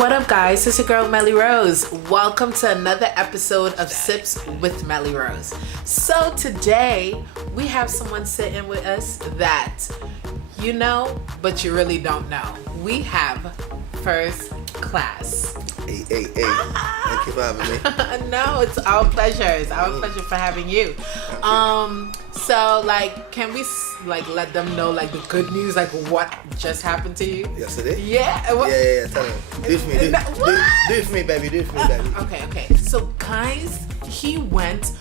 what up guys? It's your girl Melly Rose. Welcome to another episode of Sips with Melly Rose. So today we have someone sitting with us that you know, but you really don't know. We have First Klase. Hey. Thank you for having me. No, it's our pleasure. It's our pleasure for having you. So can we let them know the good news, what just happened to you? Yesterday? Yeah. Tell them. Do it for me. Do it for me, baby. Do it for me, baby. Okay. So guys, he went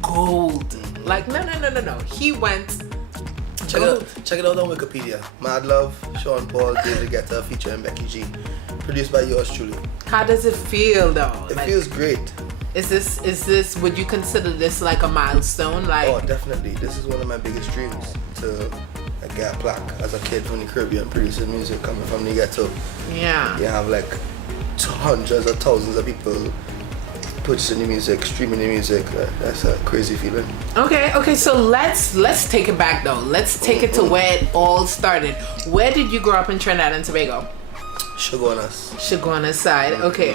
gold. No. He went gold. Check it out on Wikipedia. Mad Love, Sean Paul, David Guetta, featuring Becky G. Produced by yours truly. How does it feel though? It feels great. Is this would you consider this like a milestone? Oh, definitely. This is one of my biggest dreams, to get a plaque as a kid from the Caribbean, producing music coming from the ghetto. Yeah. You have hundreds of thousands of people purchasing the music, streaming the music. That's a crazy feeling. Okay, so let's take it back though. Let's take it to where it all started. Where did you grow up in Trinidad and Tobago? Shoguana's side. Okay.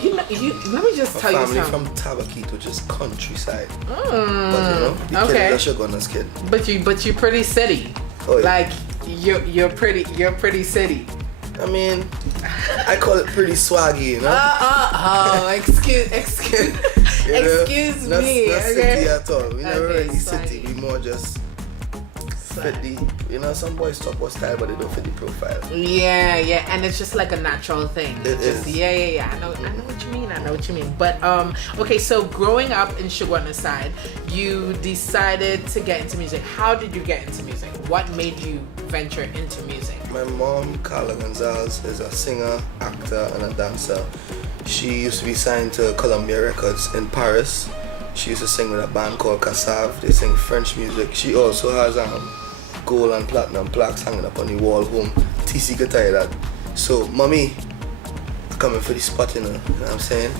Let me just tell you something. Family from Tabakit, which is countryside. But the kid is a Shoguana's kid. But you're pretty city. Oh, yeah. You're pretty city. I mean, I call it pretty swaggy, you know? Excuse Not me. Okay. city at all. We never really swaggy. city. We more just fit the, some boys talk about style, but they don't fit the profile. Yeah, and it's just like a natural thing. It is. Yeah. I know what you mean. But okay, so growing up in Shoguana's side, you decided to get into music. How did you get into music? What made you venture into music? My mom, Carla Gonzalez, is a singer, actor, and a dancer. She used to be signed to Columbia Records in Paris. She used to sing with a band called Cassave. They sing French music. She also has gold and platinum plaques hanging up on the wall home. TC could tell you that. So, mommy, I'm coming for the spot, you know what I'm saying?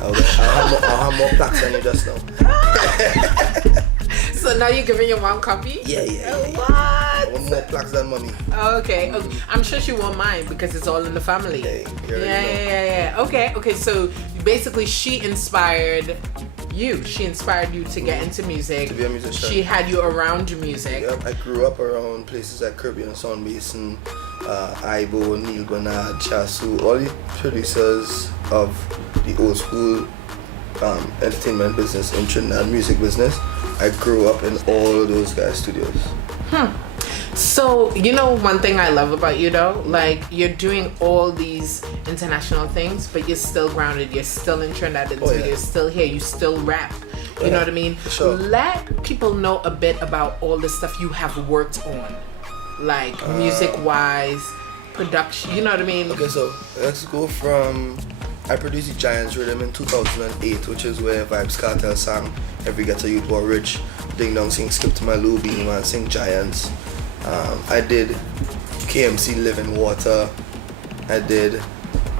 I'll have more plaques than you just now. So now you're giving your mom copy? Yeah. What? I want more plaques than mommy. Okay. I'm sure she won't mind because it's all in the family. Hey, yeah. Okay. So basically, she inspired you. She inspired you to get into music. To be a musician. She had you around your music. Yep, I grew up around places like Caribbean Sound Basin, Ibo, Neil Bernard, Chasu, all the producers of the old school entertainment business in Trinidad, music business. I grew up in all of those guys' studios. So, one thing I love about you though, you're doing all these international things, but you're still grounded. You're still in Trinidad and Tobago. You're still here. You still rap. You know what I mean? Sure. Let people know a bit about all the stuff you have worked on, music-wise, production. You know what I mean? Okay, so let's go from. I produced the Giants Rhythm in 2008, which is where Vibes Cartel sang Every Ghetto Youth War Rich, Ding Dong sing Skip to My Lou, Beanie Man sing Giants. I did KMC Live in Water. I did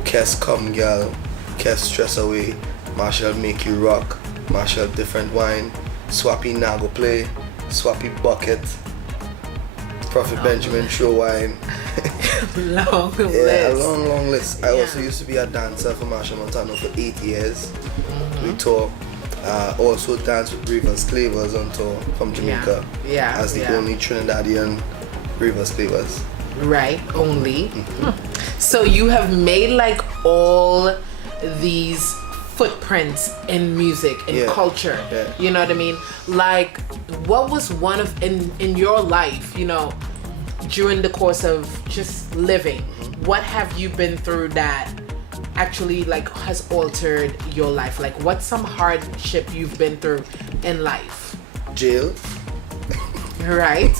Kes Come Girl, Kes Stress Away, Marshall Make You Rock, Marshall Different Wine, Swappy Nago Play, Swappy Bucket, Prophet Benjamin Show Wine. Long list. Yeah, a long list. I also used to be a dancer for Marshall Montano for 8 years. We tour. Also danced with Rivers Clavers on tour from Jamaica. Yeah. As the only Trinidadian Rivers Clavers. Right, only. So you have made all these footprints in music, in culture. Yeah. You know what I mean? What was one of in your life, during the course of just living, what have you been through that actually has altered your life? What's some hardship you've been through in life? Jail. Right.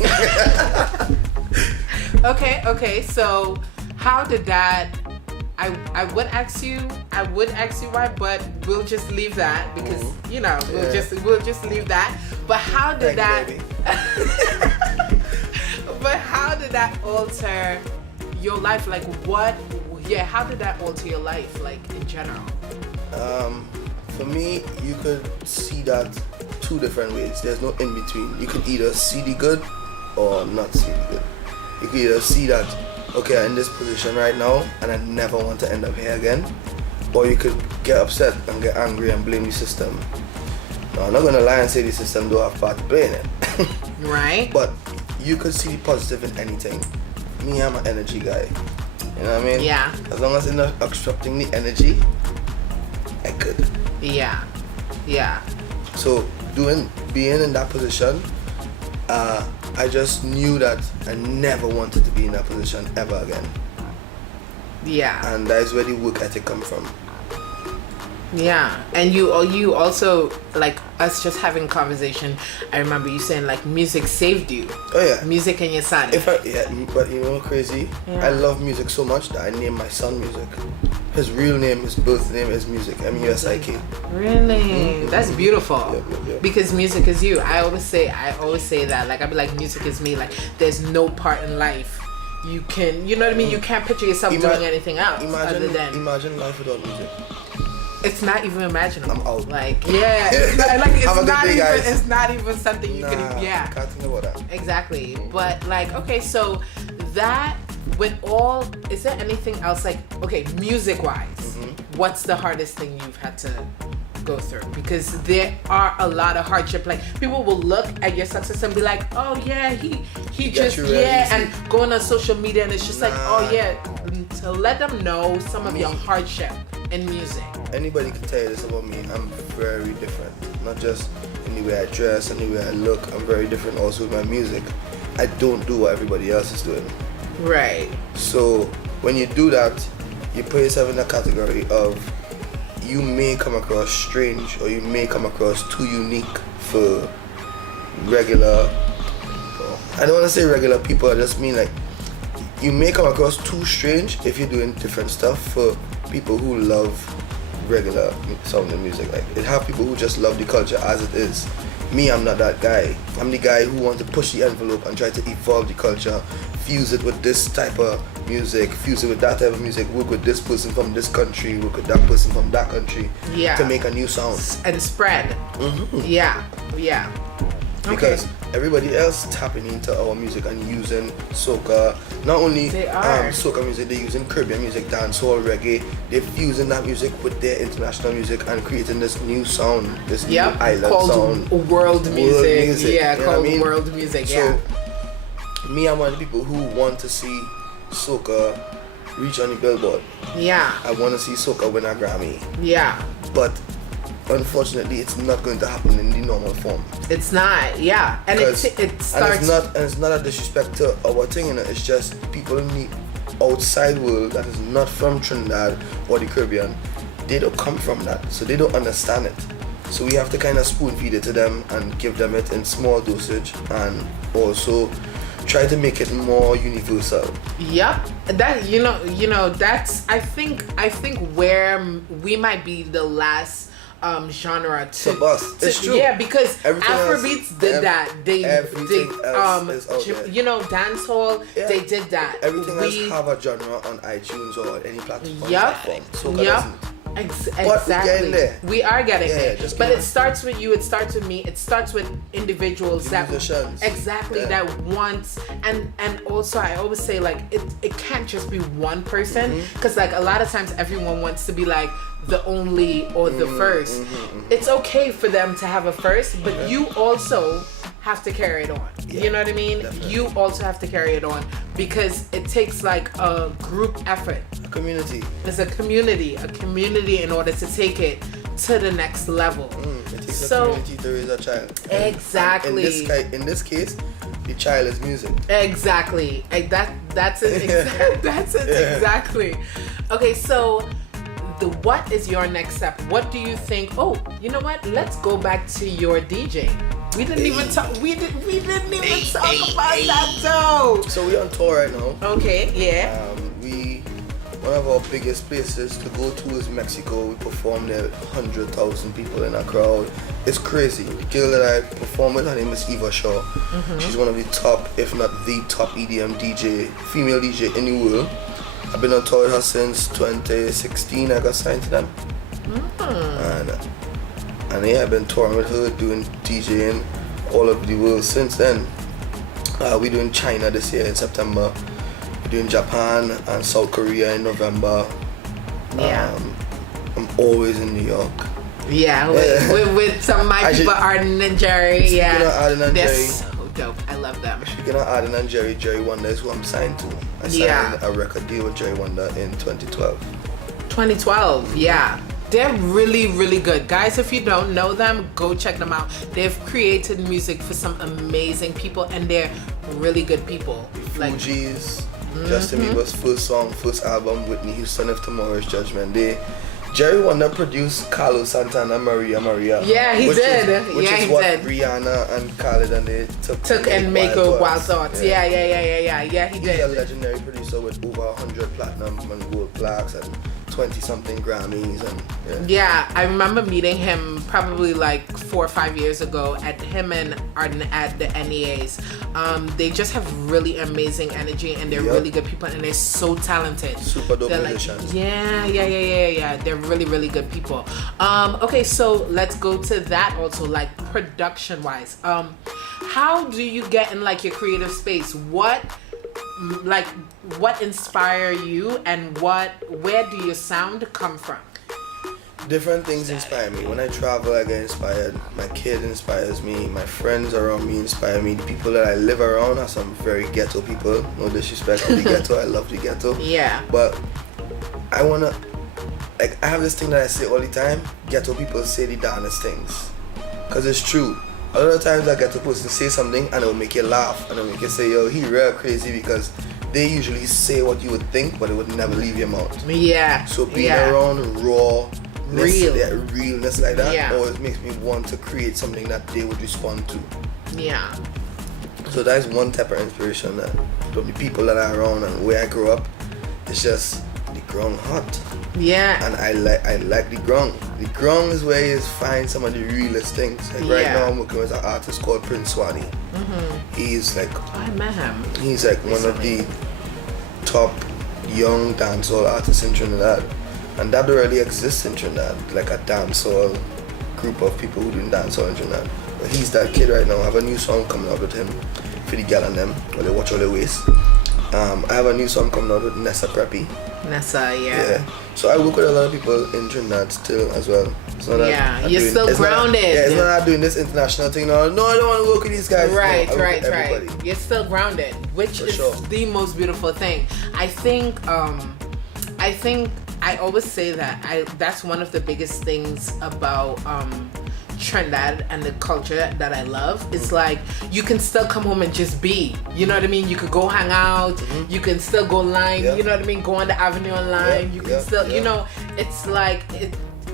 Okay, so how did that I would ask you why, but we'll just leave that because we'll just leave that. But how did But how did that alter your life? How did that alter your life, in general? For me, you could see that two different ways. There's no in between. You could either see the good or not see the good. You could either see that okay, I'm in this position right now and I never want to end up here again. Or you could get upset and get angry and blame the system. No, I'm not gonna lie and say the system don't have part to play in it. Right. But you could see the positive in anything. Me, I'm an energy guy. You know what I mean? Yeah. As long as it's not obstructing the energy, I could. Yeah. Yeah. So being in that position, I just knew that I never wanted to be in that position ever again. Yeah. And that is where the work ethic comes from. Yeah, and you also, like, us just having conversation, I remember you saying like music saved you. Oh yeah. Music and your son. But you know crazy? Yeah. I love music so much that I named my son Music. His real name, his birth name is Music. M-U-S-I-K. Really? Mm-hmm. That's beautiful. Yeah. Because music is you. I always say that. Like, I'd be like, music is me. Like, there's no part in life you can, you know what I mean? You can't picture yourself doing anything else other than. Imagine life without music. It's not even imaginable. I'm out. Like, yeah, it's not even something you can. Yeah, can't think about that. Exactly. But like, okay, so that with all, is there anything else like, okay, music wise, what's the hardest thing you've had to go through? Because there are a lot of hardship. Like, people will look at your success and be like, oh yeah, he just and going on social media and it's just like, oh yeah, to let them know some of your hardship in music. Anybody can tell you this about me. I'm very different. Not just in the way I dress and the way I look. I'm very different also with my music. I don't do what everybody else is doing. Right. So when you do that, you put yourself in a category of you may come across strange or you may come across too unique for regular, I don't want to say regular people, I just mean like you may come across too strange if you're doing different stuff for people who love regular sounding music. Like, it have people who just love the culture as it is. Me, I'm not that guy. I'm the guy who wants to push the envelope and try to evolve the culture, fuse it with this type of music, fuse it with that type of music, work with this person from this country, work with that person from that country, to make a new sound and spread. Yeah. Because everybody else tapping into our music and using soca, not only soca music, they're using Caribbean music, dancehall, reggae. They're fusing that music with their international music and creating this new sound, this new island called sound. World music. Yeah, called world music. So, me, I'm one of the people who want to see soca reach on the billboard. Yeah. I want to see soca win a Grammy. Yeah. But unfortunately, it's not going to happen in the normal form. It's not, yeah. And it starts. And it's not a disrespect to our thing, you know. It's just people in the outside world that is not from Trinidad or the Caribbean, they don't come from that, so they don't understand it. So we have to kind of spoon feed it to them and give them it in small dosage, and also try to make it more universal. Yep. That you know that's I think where we might be the last genre to bust. It's true. Yeah, because everything Afrobeats did that. They dancehall, they did that. Everything else have a genre on iTunes or any platform. Exactly. We are getting there. But it starts with you, it starts with me, it starts with individuals that want, and also I always say, like, it can't just be one person, because like a lot of times everyone wants to be like the only or the first. It's okay for them to have a first, but you also have to carry it on. You know what I mean? Definitely. You also have to carry it on, because it takes like a group effort. A community. It's a community in order to take it to the next level. It takes a community to raise a child. Exactly. And in this case, the child is music. Exactly. That's it. That's it. Exactly. Okay, so what is your next step? What do you think? Oh, you know what? Let's go back to your DJ. We didn't even talk. We didn't even talk about that though. So we're on tour right now. Okay. Yeah. One of our biggest places to go to is Mexico. We performed there, 100,000 people in a crowd. It's crazy. The girl that I perform with, her name is Eva Shaw. She's one of the top, if not the top EDM DJ, female DJ in the world. I've been on tour with her since 2016. I got signed to them. And yeah, I've been touring with her, doing DJing all over the world since then. We're doing China this year in September. We're doing Japan and South Korea in November. Yeah. I'm always in New York. Yeah, with some of my people, Arden and Jerry. Speaking of Arden and they're Jerry, so dope. I love them. Speaking of Arden and Jerry Wonder is who I'm signed to. I signed a record deal with Jerry Wonder in 2012. 2012, yeah. They're really, really good. Guys, if you don't know them, go check them out. They've created music for some amazing people, and they're really good people. Fugees, Justin Bieber's first song, first album, Whitney Houston, If Tomorrow is Judgment Day. Jerry Wonder produced Carlos Santana, Maria. Yeah, he did. Which is what Rihanna and Khaled and they took and make a Wild Thoughts. Yeah, he did. He's a legendary producer with over 100 platinum and gold plaques and 20-something Grammys and yeah, I remember meeting him probably like 4 or 5 years ago at him and Arden at the NEAs. They just have really amazing energy and they're really good people and they're so talented. Super dope musicians. Yeah. They're really, really good people. Okay, so let's go to that also, like production wise. How do you get in like your creative space? What inspire you and where do your sound come from? Different things inspire me. When I travel, I get inspired. My kid inspires me. My friends around me inspire me. The people that I live around are some very ghetto people. No disrespect to the ghetto. I love the ghetto. Yeah. But I I have this thing that I say all the time. Ghetto people say the darnest things. Because it's true. A lot of times I get a person say something and it will make you laugh and it will make you say, yo, he real crazy, because they usually say what you would think but it would never leave your mouth. Yeah. So being around realness like that always makes me want to create something that they would respond to. Yeah. So that is one type of inspiration that from the people that are around and where I grew up. It's just the ground hot. Yeah. And I like the ground. The ground is where you find some of the realest things. Like right now I'm working with an artist called Prince Swani. He's like, I met him. He's like one of the top young dancehall artists in Trinidad. And that already exists in Trinidad, like a dancehall group of people who do dancehall in Trinidad. But he's that kid right now. I have a new song coming out with him for the gal and them, where they watch all their waist. I have a new song coming out with Nessa Preppy. Nessa, yeah. So I work with a lot of people in Trinidad still as well. It's not that you're still grounded. It's not that doing this international thing. No, I don't want to work with these guys. Right. You're still grounded, which is the most beautiful thing. I think I always say that that's one of the biggest things about Trinidad and the culture that I love. It's like you can still come home and just be, you know what I mean? You could go hang out, you can still go line, you know what I mean? Go on the avenue online, you can still, you know, it's like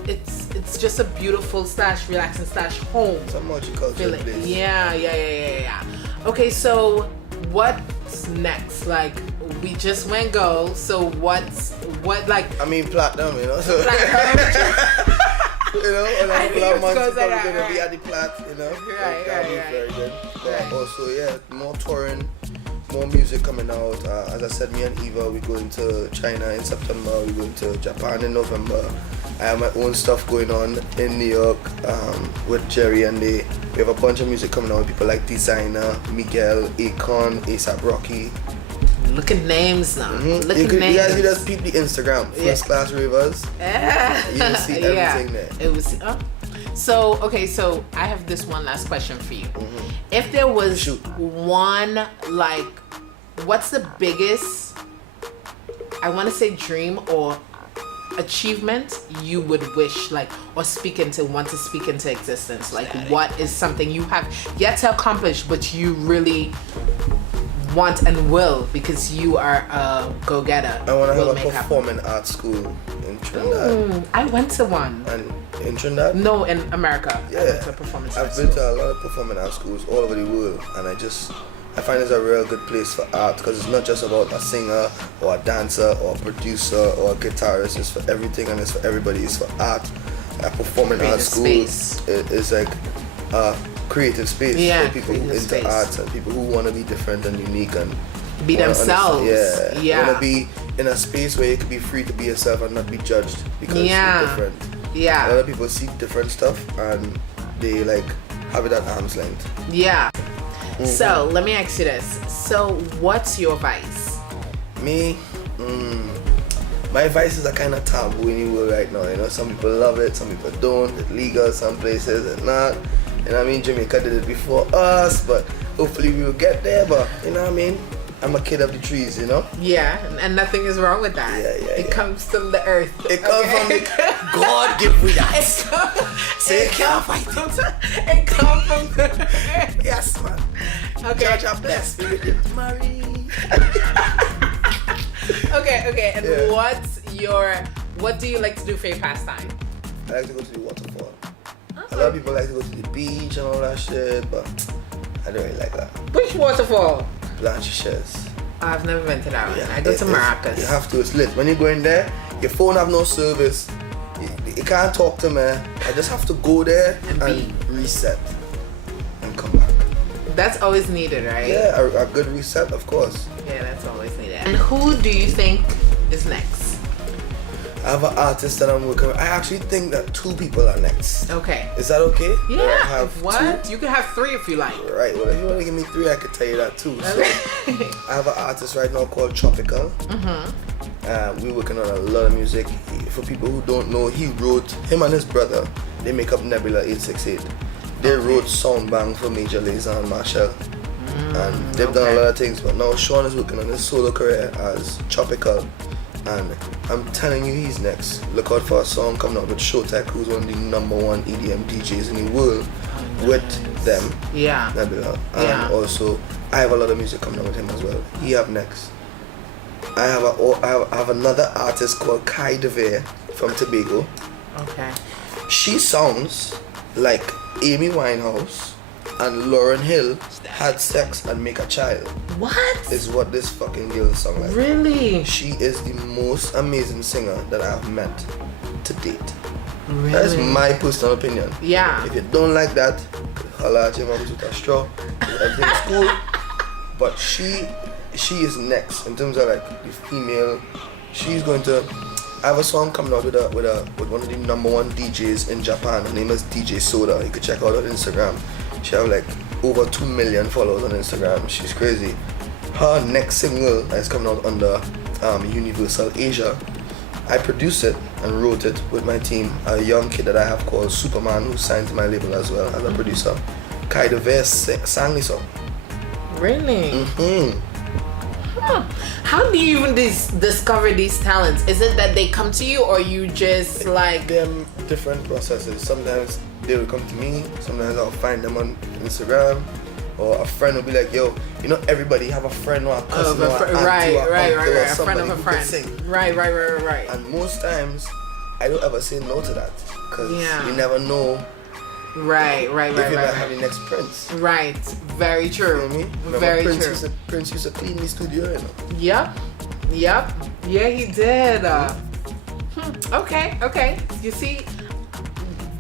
it's just a beautiful / relaxing / home. It's a multicultural place. Yeah. Okay, so what's next? Like we just went gold, so what I mean platinum, you know. So Platinum. you know, and a couple of months we're gonna be at the plat, you know. Right. Very good. But also, more touring, more music coming out. As I said, me and Eva, we going to China in September. We going to Japan in November. I have my own stuff going on in New York with Jerry and we have a bunch of music coming out with people like Designer, Miguel, Akon, A$AP Rocky. Look at names now. You guys can just peep the Instagram, First Class Ravers. You will see everything there. It was. So I have this one last question for you. If there was one, like, what's the biggest, I want to say dream or achievement you would wish, like, or want to speak into existence? Like, what is something you have yet to accomplish, but you really want and will, because you are a go-getter? I want to have a performing arts school in Trinidad. I went to one. And in Trinidad? No, in America. Yeah. I went to a performance I've been to a lot of performing arts schools all over the world, and I find it's a real good place for art, because it's not just about a singer or a dancer or a producer or a guitarist. It's for everything and it's for everybody. It's for art. A performing arts school is like a creative space for people who into arts and people who want to be different and unique and be themselves. You want to be in a space where you can be free to be yourself and not be judged because you're different. A lot of people see different stuff and they like have it at arm's length. So let me ask you this. So what's your vice? Me, my vices are kind of taboo in the world right now. You know, some people love it, some people don't. It's legal, some places and not. You know what I mean? Jamaica did it before us, but hopefully we will get there. But you know what I mean? I'm a kid of the trees, you know? Yeah, and nothing is wrong with that. It comes from the earth. It comes from the God give we that. Say it can't fight it. It comes from the earth. Yes, man. Okay. Judge bless me with it, Marie. Okay. And Yeah. what do you like to do for your pastime? I like to go to the waterfall. A lot of people like to go to the beach and all that shit, but I don't really like that. Which waterfall? Blanchishes. I've never been to that one. Yeah, I go to Maracas. You have to. It's lit. When you go in there, your phone have no service. You can't talk to me. I just have to go there and reset and come back. That's always needed, right? Yeah, a good reset, of course. Yeah, that's always needed. And who do you think is next? I have an artist that I'm working with. I actually think that 2 people are next. Okay. Is that okay? Yeah. That I have what? 2? You can have 3 if you like. Right. Well, if you want to give me 3, I could tell you that too. So I have an artist right now called Tropical. We're working on a lot of music. For people who don't know, him and his brother, they make up Nebula 868. They wrote Soundbang for Major Lazer and Marshall. And they've done a lot of things, but now Sean is working on his solo career as Tropical. And I'm telling you, he's next. Look out for a song coming out with Showtek, who's one of the #1 EDM DJs in the world, with them. Yeah. Nebula. And also, I have a lot of music coming out with him as well. He have next. I have another artist called Kai DeVere from Tobago. Okay. She sounds like Amy Winehouse and Lauryn Hill had sex and make a child. What? Is what this fucking girl sound like. Really? She is the most amazing singer that I have met to date. Really? That is my personal opinion. Yeah. If you don't like that, holla at your mom with a straw. Everything's cool. But she is next in terms of like the female. She's going to. I have a song coming out with one of the #1 DJs in Japan. Her name is DJ Soda. You can check out her Instagram. She have like over 2 million followers on Instagram. She's crazy. Her next single is coming out under Universal Asia. I produced it and wrote it with my team. A young kid that I have called Superman, who signed to my label as well as a producer. Kai DeVere sang the song. Really? How do you even discover these talents? Is it that they come to you, or you just like... Them different processes. Sometimes they will come to me. Sometimes I'll find them on Instagram. Or a friend will be like, yo, you know, everybody have a friend or a cousin or an auntie right. or A friend somebody of a who friend. can sing. Right. And most times, I don't ever say no to that. Because you never know Right. if you might have the next Prince. Right. Very true. You know what I mean? Remember Very Prince true. Prince used to clean the studio, you know? Yep. Yeah, he did. Okay. You see,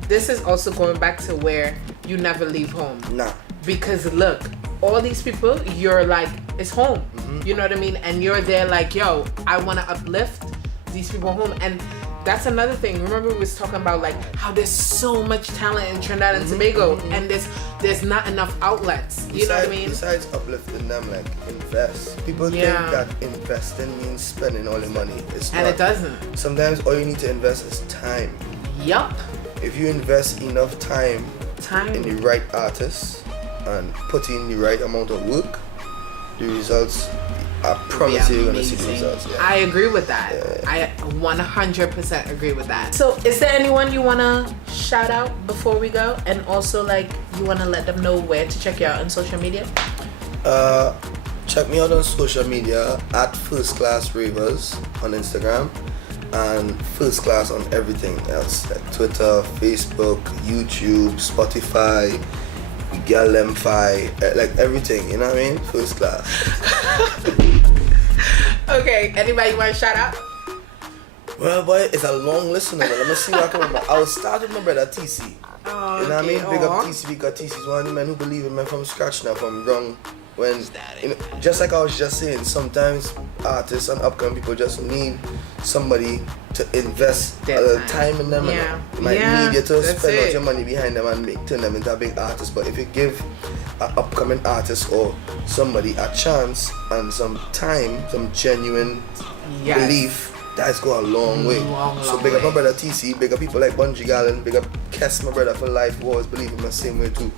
this is also going back to where you never leave home. Nah. Because look, all these people, you're like, it's home. You know what I mean? And you're there like, yo, I want to uplift these people home. And that's another thing. Remember we was talking about like how there's so much talent in Trinidad and Tobago, and there's not enough outlets. You know what I mean? Besides uplifting them, like invest. People think that investing means spending all your money. It's not. And it doesn't. Sometimes all you need to invest is time. Yup. If you invest enough time in the right artists and put in the right amount of work, the results, I promise you're gonna see the results. Yeah. I agree with that. I 100% agree with that. So is there anyone you wanna shout out before we go? And also like you wanna let them know where to check you out on social media? Check me out on social media at First Class Ravers on Instagram and First Class on everything else like Twitter, Facebook, YouTube, Spotify, Galemfi, like everything, you know what I mean? First Class. Okay, anybody you want to shout out? Well, boy, it's a long list, but let me see what I can remember. I will start with my brother TC. Oh, you know what I mean? Big up Aw. TC because TC is one of the men who believe in me from scratch now, from wrong. When, you know, just like I was just saying, sometimes artists and upcoming people just need somebody to invest a little time in them. Yeah. And they might need you to that's spend out it. your money behind them and turn them into a big artist. But if you give an upcoming artist or somebody a chance and some time, some genuine belief, that's go a long way. So big up my brother TC, big up people like Bungie Gallon, big up Kess, my brother for life, who always believe in the same way too.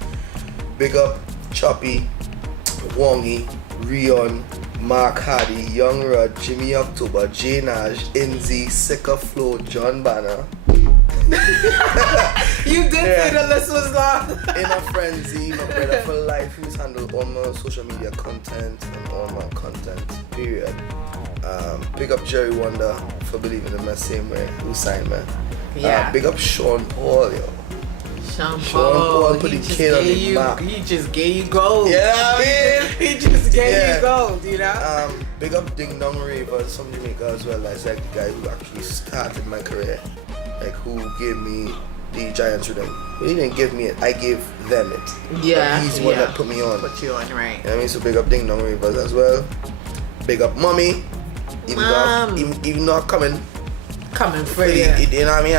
Big up Choppy, Wongy, Rion, Mark Hardy, Young Rod, Jimmy October, J Naj, Inzi, Sicka Flow, John Banner. You did say the list was long. In a frenzy, my brother for life, who's handled all my social media content and all my content, period. Big up Jerry Wonder for believing in the same way, who signed me. Big up Sean Paul, yo. Sean Paul put the kid on the map. He just gave you gold. Yeah, I mean, he just gave you gold, you know? Big up Ding Dong Ravers from Jamaica as well. That's like the guy who actually started my career. Like who gave me the Giants rhythm. But he didn't give me it, I gave them it. Yeah. But he's the one that put me on. Put you on, right. You know what I mean? So big up Ding Dong Ravers as well. Big up Mommy. Even though I'm coming for you. You know what I mean?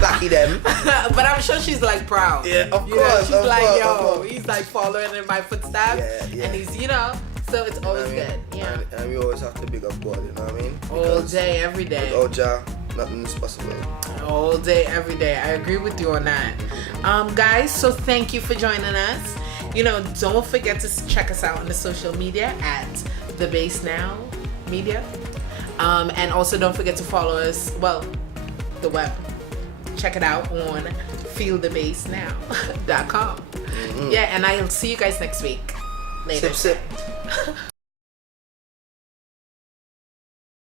Blacky them. But I'm sure she's like proud. Yeah, of you course. Know, she's like, yo, he's like following in my footsteps. Yeah. And he's, you know, so it's always good. Yeah. And we always have to big up God, you know what I mean? All day, every day. Without Jah, nothing is possible. All day, every day. I agree with you on that. Guys, so thank you for joining us. You know, don't forget to check us out on the social media at The Base Now Media. And also don't forget to follow us, the web. Check it out on feelthebasenow.com. Yeah, and I'll see you guys next week. Later. Sip.